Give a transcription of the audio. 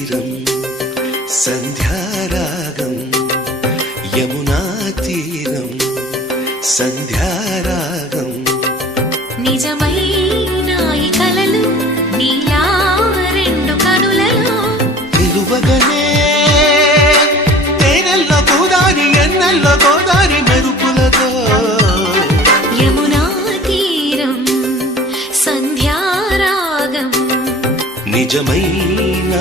తీరం సంధ్యారాగం యమునా తీరం సంధ్యారాగం నిజమైన ఈ కలలు నీలా రెండు కనులలో నిలువగనే తేనెల్లో గోదారి ఎన్నెల్లో గోదారి మెరుపులతో యమునా తీరం సంధ్యారాగం నిజమైన